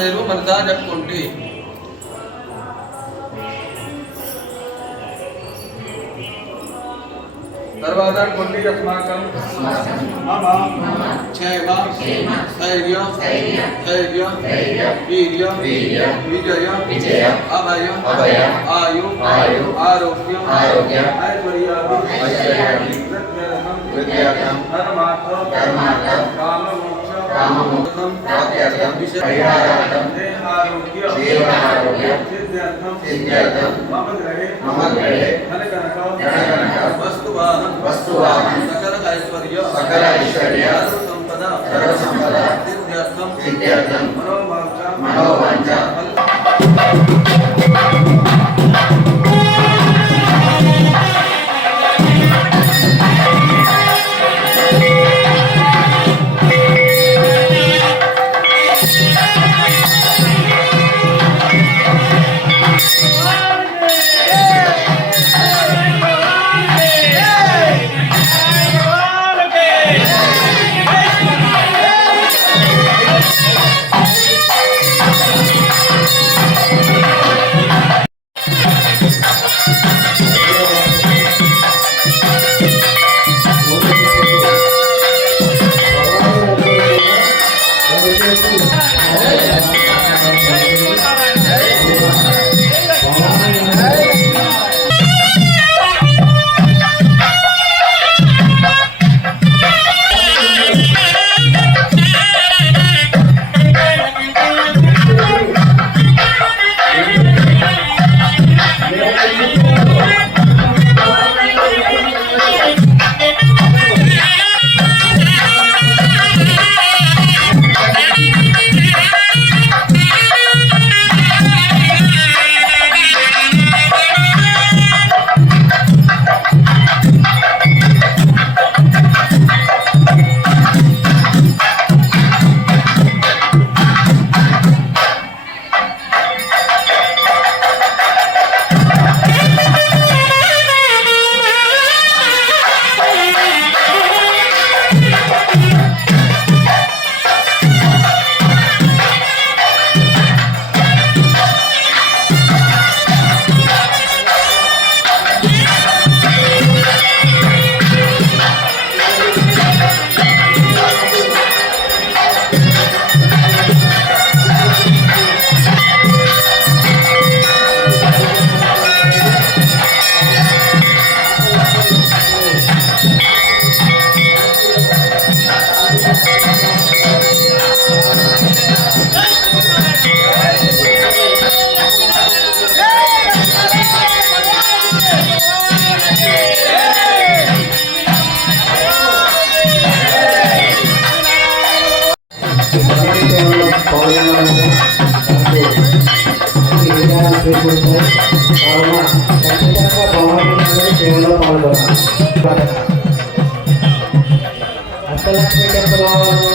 పేరు మనదా చెప్పుకోండి తర్వాత కొన్ని అస్మాకం మమ క్షేమ స్థైర్య ధైర్య వీర్య విజయ విజయ అభయ అభయ ఆయు ఆయు ఆరోగ్య ఆరోగ్య ఐశ్వర్యాది ఐశ్వర్యాది ప్రత్యేకం విద్యార్థం ధర్మార్థ ధర్మార్థ కామమోక్ష కామమోక్షం ప్రాప్త్యర్థం పరిహారార్థం దేహారోగ్య జీవనారోగ్య మమ గ్రహే సకల ఐశ్వర్య సకల ఐశ్వర్య సర్వ సంపద సర్వ సంపద మనోవాంఛ మనోవాంఛ Assalamualaikum warahmatullahi.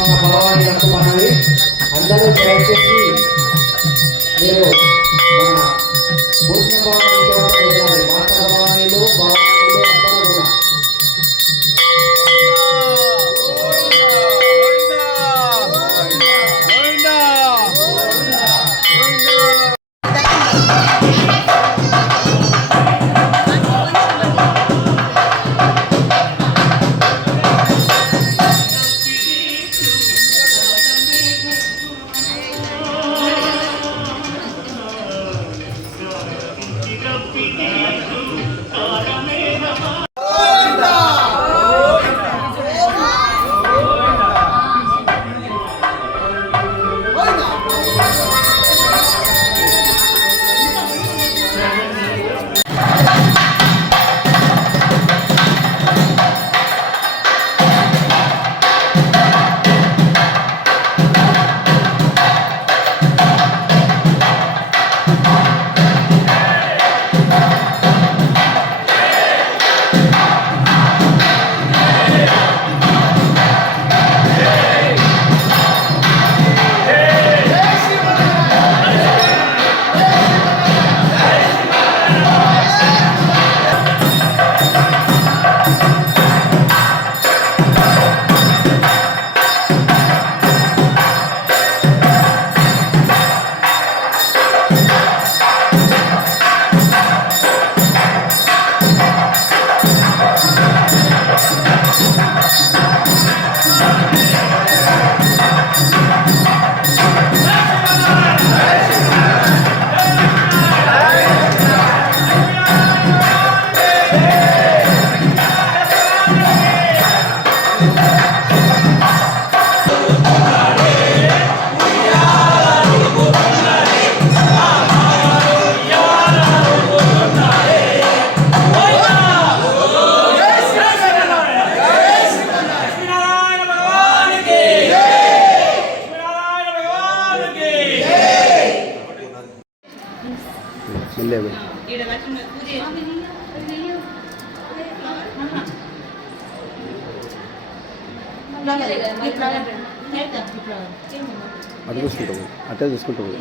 అది చూసుకుంటావు అట్లా చూసుకుంటావు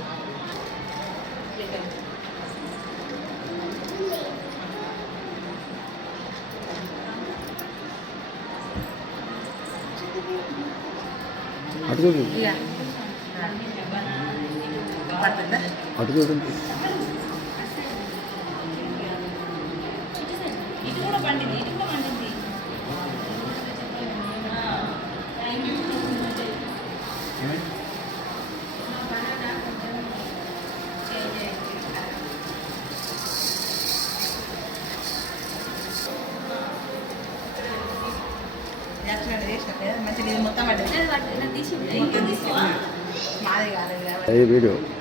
అటు చూడు. అటు చూడండి పండింది. ahí video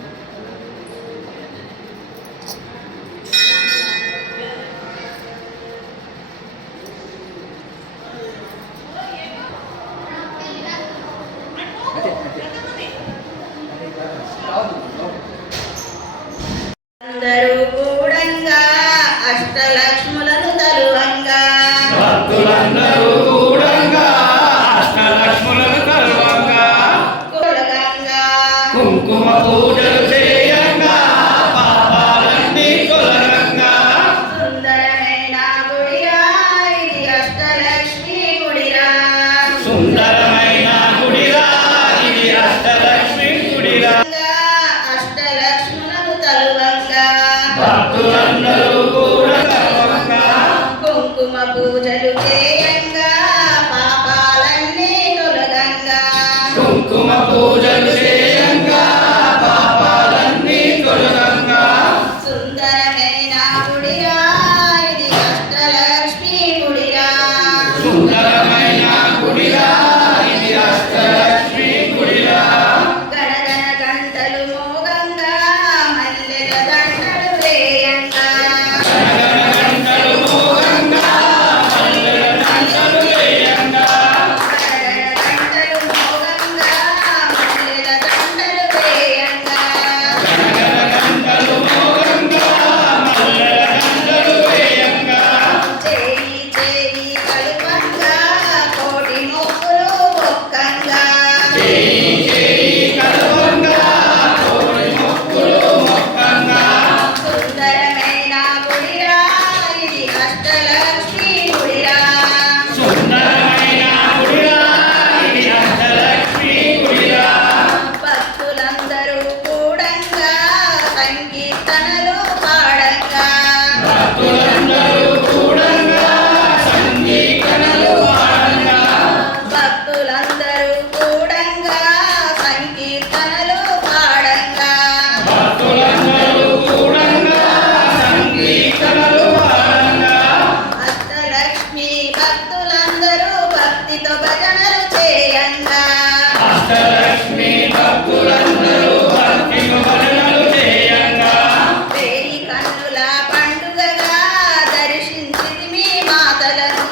మాతలను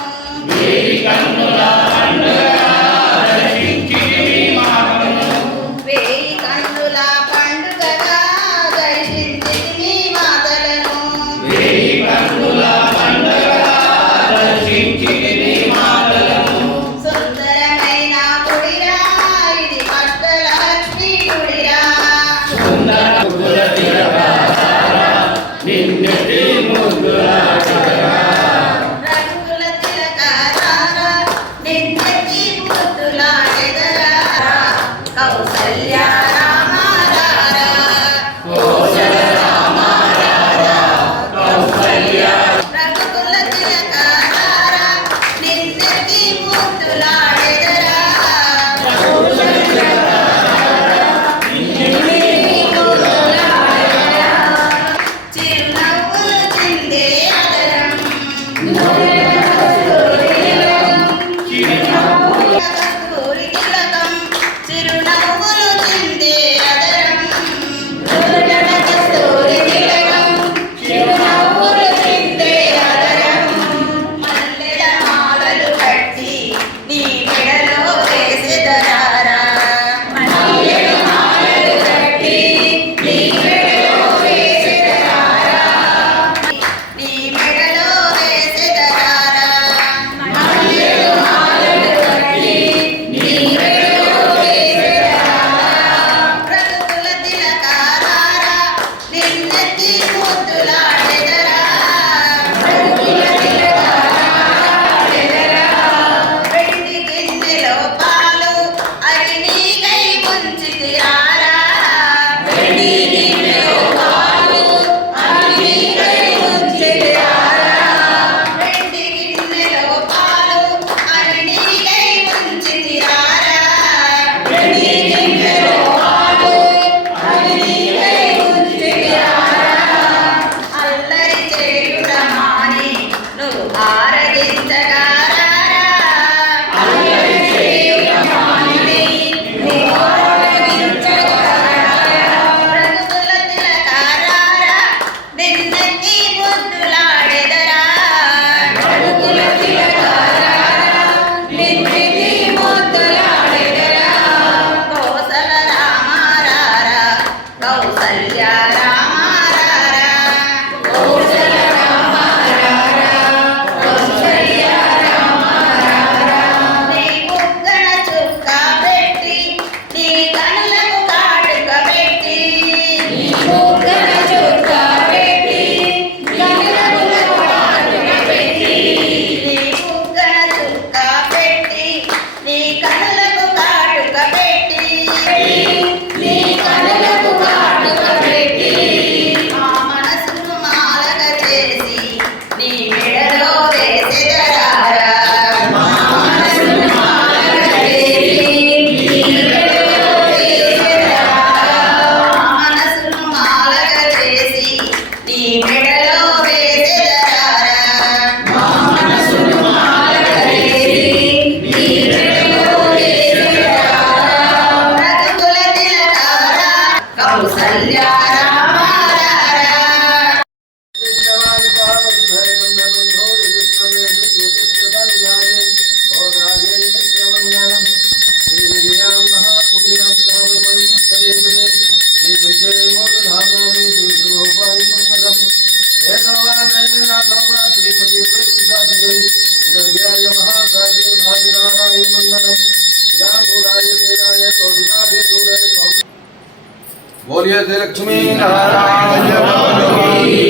बोलिए श्री लक्ष्मी नारायण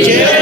जय